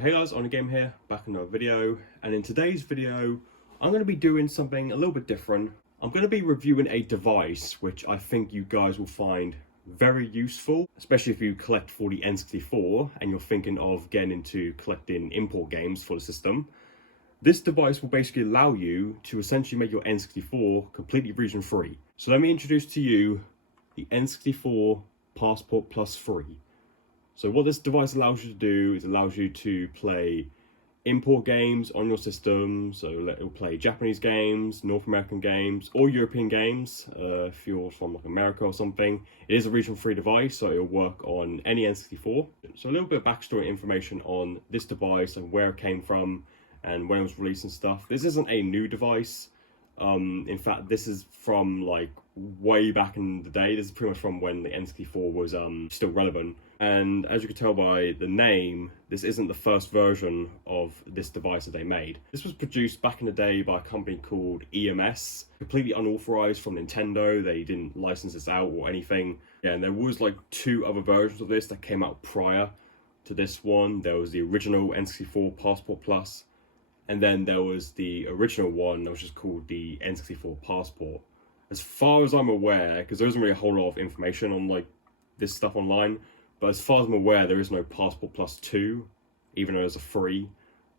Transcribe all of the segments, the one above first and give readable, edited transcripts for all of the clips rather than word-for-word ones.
Hey guys, On A Game here, back in another video, and in today's video I'm going to be doing something a little bit different. I'm going to be reviewing a device which I think you guys will find very useful, especially if you collect for the N64 and you're thinking of getting into collecting import games for the system. This device will basically allow you to essentially make your N64 completely region free. So let me introduce to you the N64 Passport Plus 3. So what this device allows you to do is allows you to play import games on your system. So it'll play Japanese games, North American games, or European games. If you're from like America or something, it is a region-free device, so it'll work on any N64. So a little bit of backstory information on this device and where it came from and when it was released and stuff. This isn't a new device. In fact, this is from like way back in the day. This is pretty much from when the N64 was still relevant. And as you can tell by the name, this isn't the first version of this device that they made. This was produced back in the day by a company called EMS, completely unauthorized from Nintendo. They didn't license this out or anything. Yeah, and there was like two other versions of this that came out prior to this one. There was the original N64 Passport Plus, and then there was the original one that was just called the N64 Passport. As far as I'm aware, because there isn't really a whole lot of information on like this stuff online, but as far as I'm aware, there is no Passport Plus 2, even though there's a 3.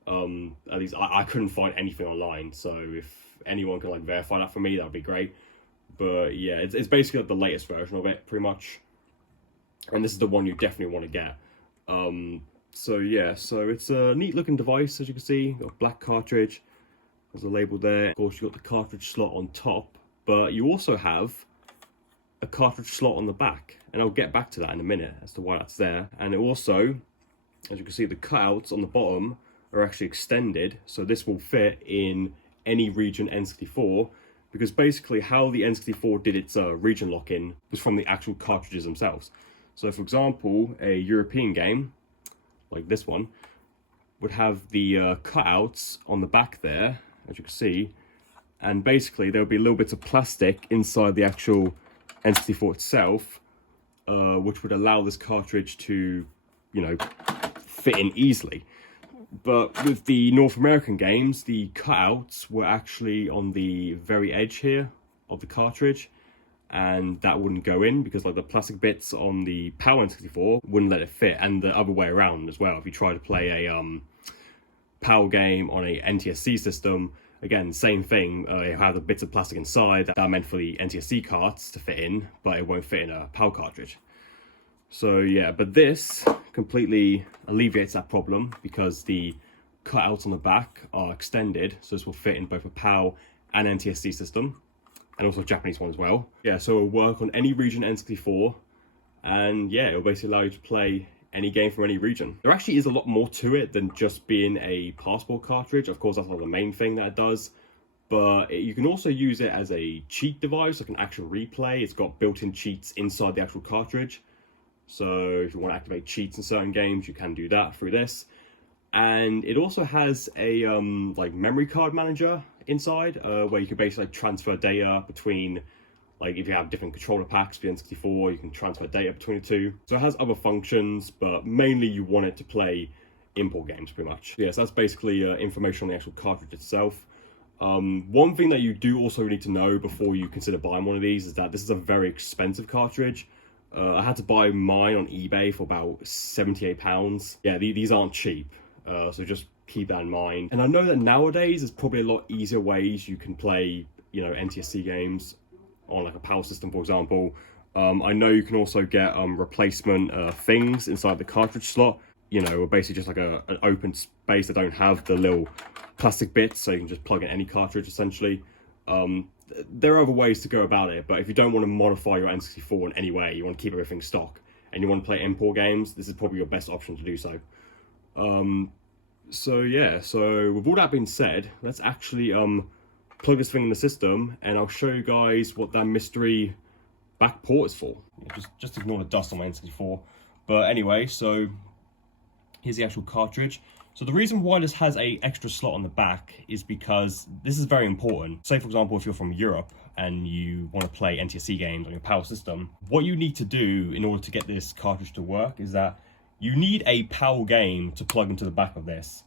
At least I couldn't find anything online, so if anyone can like verify that for me, that would be great. But yeah, it's basically like the latest version of it, pretty much. And this is the one you definitely want to get. So yeah, so it's a neat looking device, as you can see. Got a black cartridge, there's a label there. Of course, you've got the cartridge slot on top, but you also have a cartridge slot on the back, and I'll get back to that in a minute as to why that's there. And it also, as you can see, the cutouts on the bottom are actually extended, so this will fit in any region N64, because basically how the N64 did its region lock-in was from the actual cartridges themselves. So for example, a European game like this one would have the cutouts on the back there, as you can see, and basically there would be little bits of plastic inside the actual N64 itself, which would allow this cartridge to, you know, fit in easily. But with the North American games, the cutouts were actually on the very edge here of the cartridge, and that wouldn't go in because like the plastic bits on the PAL N64 wouldn't let it fit, and the other way around as well. If you try to play a PAL game on a NTSC system, again, same thing. You have the bits of plastic inside that are meant for the NTSC carts to fit in, but it won't fit in a PAL cartridge. So yeah, but this completely alleviates that problem because the cutouts on the back are extended, so this will fit in both a PAL and NTSC system, and also a Japanese one as well. Yeah, so it'll work on any region N64, and yeah, it'll basically allow you to play any game from any region. There actually is a lot more to it than just being a passport cartridge. Of course, that's not the main thing that it does, but you can also use it as a cheat device, like an actual replay. It's got built-in cheats inside the actual cartridge. So if you want to activate cheats in certain games, you can do that through this. And it also has a like memory card manager inside, where you can basically like transfer data between, like if you have different controller packs for the N64, you can transfer data between the two. So it has other functions, but mainly you want it to play import games pretty much. Yeah, so that's basically information on the actual cartridge itself. One thing that you do also need to know before you consider buying one of these is that this is a very expensive cartridge. I had to buy mine on eBay for about £78. Yeah, these aren't cheap, so just keep that in mind. And I know that nowadays there's probably a lot easier ways you can play, you know, NTSC games on like a PAL system, for example. I know you can also get replacement things inside the cartridge slot, you know, basically just like an open space that don't have the little plastic bits, so you can just plug in any cartridge essentially. There are other ways to go about it, but if you don't want to modify your N64 in any way, you want to keep everything stock, and you want to play import games, this is probably your best option to do so. So yeah, so with all that being said, let's actually plug this thing in the system, and I'll show you guys what that mystery back port is for. Just ignore the dust on my N64. But anyway, so here's the actual cartridge. So the reason why this has a extra slot on the back is because this is very important. Say for example, if you're from Europe and you want to play NTSC games on your PAL system, what you need to do in order to get this cartridge to work is that you need a PAL game to plug into the back of this.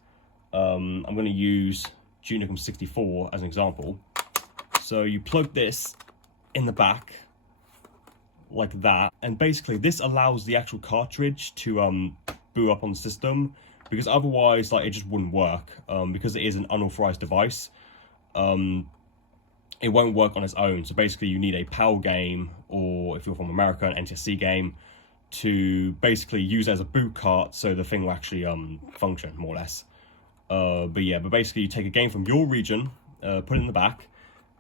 I'm going to use N64 as an example. So you plug this in the back like that, and basically this allows the actual cartridge to boot up on the system, because otherwise like it just wouldn't work, because it is an unauthorized device. It won't work on its own. So basically you need a PAL game, or if you're from America, an NTSC game, to basically use it as a boot cart so the thing will actually function more or less. But basically you take a game from your region, put it in the back,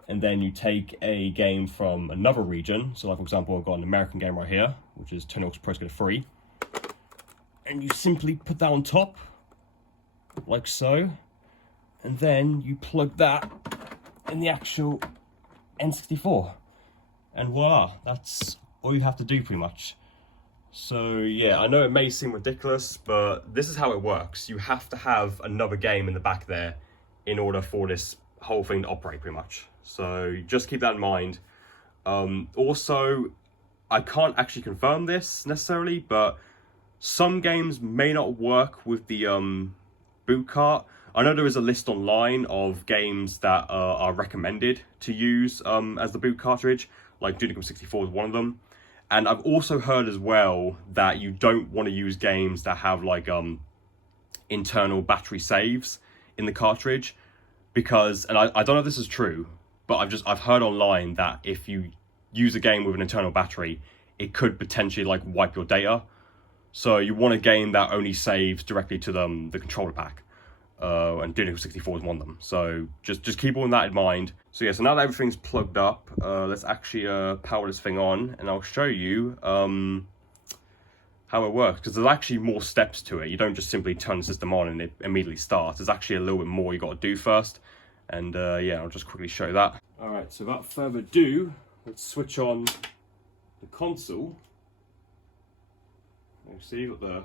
and then you take a game from another region. So like for example, I've got an American game right here, which is Tony Hawk's Pro Skater 3. And you simply put that on top, like so. And then you plug that in the actual N64. And voila, that's all you have to do pretty much. So yeah, I know it may seem ridiculous, but this is how it works. You have to have another game in the back there in order for this whole thing to operate pretty much. So just keep that in mind. Also, I can't actually confirm this necessarily, but some games may not work with the boot cart. I know there is a list online of games that are recommended to use as the boot cartridge, like Duke Nukem 64 is one of them. And I've also heard as well that you don't want to use games that have like internal battery saves in the cartridge, because, and I don't know if this is true, but I've heard online that if you use a game with an internal battery, it could potentially like wipe your data. So you want a game that only saves directly to the controller pack. And Duke Nukem 64 is one of them. So just keep all that in mind. So yeah, so now that everything's plugged up, let's actually power this thing on, and I'll show you how it works, because there's actually more steps to it. You don't just simply turn the system on and it immediately starts. There's actually a little bit more you got to do first. And yeah, I'll just quickly show that. All right, so without further ado, let's switch on the console. You see, you've got the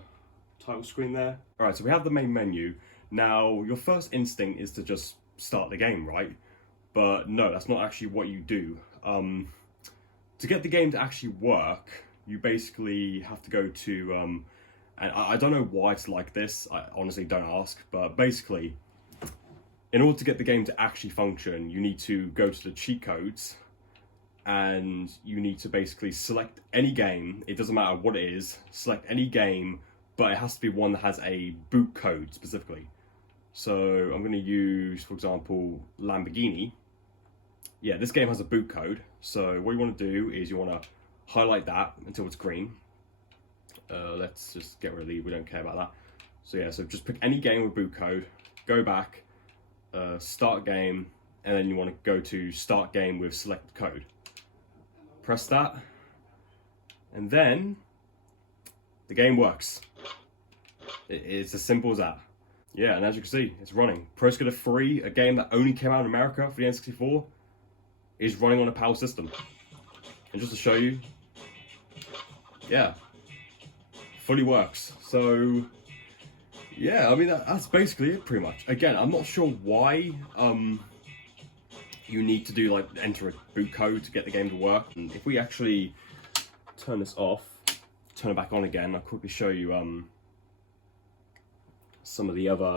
title screen there. All right, so we have the main menu. Now, your first instinct is to just start the game, right? But no, that's not actually what you do. To get the game to actually work, you basically have to go to, and I don't know why it's like this, I honestly don't ask, but basically, in order to get the game to actually function, you need to go to the cheat codes, and you need to basically select any game. It doesn't matter what it is, select any game, but it has to be one that has a boot code specifically. So I'm going to use, for example, Lamborghini. Yeah, this game has a boot code. So what you want to do is you want to highlight that until it's green. Let's just get rid of the, we don't care about that. So yeah, so just pick any game with boot code, go back, start game, and then you want to go to start game with select code. Press that, and then the game works. It's as simple as that. Yeah, and as you can see, it's running. Pro Skater 3, a game that only came out in America for the N64, is running on a PAL system. And just to show you, yeah, fully works. So, yeah, I mean, that's basically it pretty much. Again, I'm not sure why you need to do, like, enter a boot code to get the game to work. And if we actually turn this off, turn it back on again, I'll quickly show you some of the other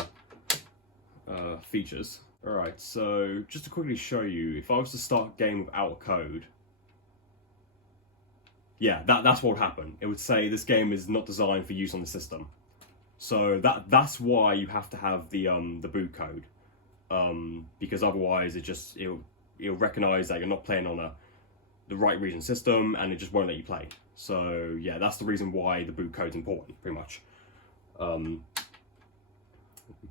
features. Alright, so just to quickly show you, if I was to start a game without a code, yeah, that's what would happen. It would say this game is not designed for use on the system. So that's why you have to have the boot code, because otherwise it'll recognize that you're not playing on the right region system, and it just won't let you play. So yeah, that's the reason why the boot code's important, pretty much.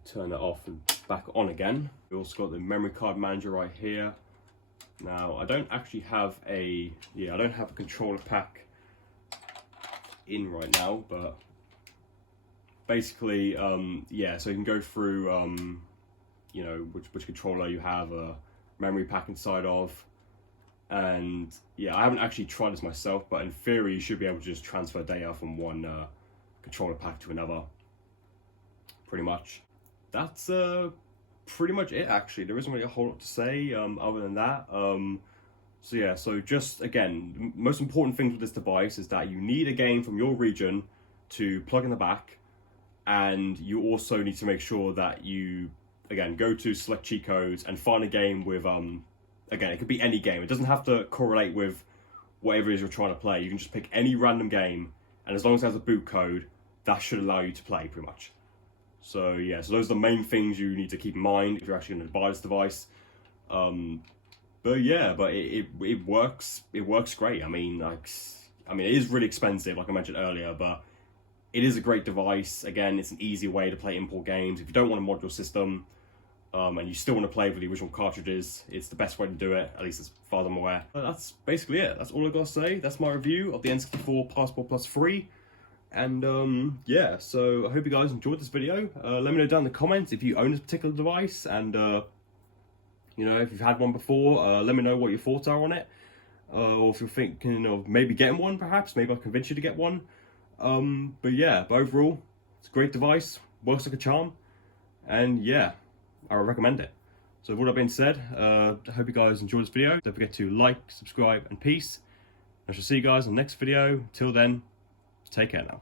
Turn it off and back on again. We also got the memory card manager right here. Now I don't actually have a controller pack in right now, but basically yeah, so you can go through you know, which controller you have a memory pack inside of, and yeah, I haven't actually tried this myself, but in theory you should be able to just transfer data from one controller pack to another, pretty much. That's pretty much it, actually. There isn't really a whole lot to say other than that. So yeah, so just again, the most important thing with this device is that you need a game from your region to plug in the back, and you also need to make sure that you, again, go to select cheat codes and find a game with, again, it could be any game. It doesn't have to correlate with whatever it is you're trying to play. You can just pick any random game, and as long as it has a boot code, that should allow you to play, pretty much. So yeah, so those are the main things you need to keep in mind if you're actually going to buy this device. But yeah, but it works. It works great. I mean, it is really expensive, like I mentioned earlier, but it is a great device. Again, it's an easy way to play import games. If you don't want to mod your system, and you still want to play with the original cartridges, it's the best way to do it, at least as far as I'm aware. But that's basically it. That's all I've got to say. That's my review of the N64 Passport Plus 3. And yeah, so I hope you guys enjoyed this video. Let me know down in the comments if you own this particular device, and you know, if you've had one before, let me know what your thoughts are on it, or if you're thinking of maybe getting one, perhaps maybe I'll convince you to get one. But yeah, but overall, it's a great device, works like a charm, and yeah, I recommend it. So with all that being said, I hope you guys enjoyed this video. Don't forget to like, subscribe, and peace. I shall see you guys in the next video. Till then, take care now.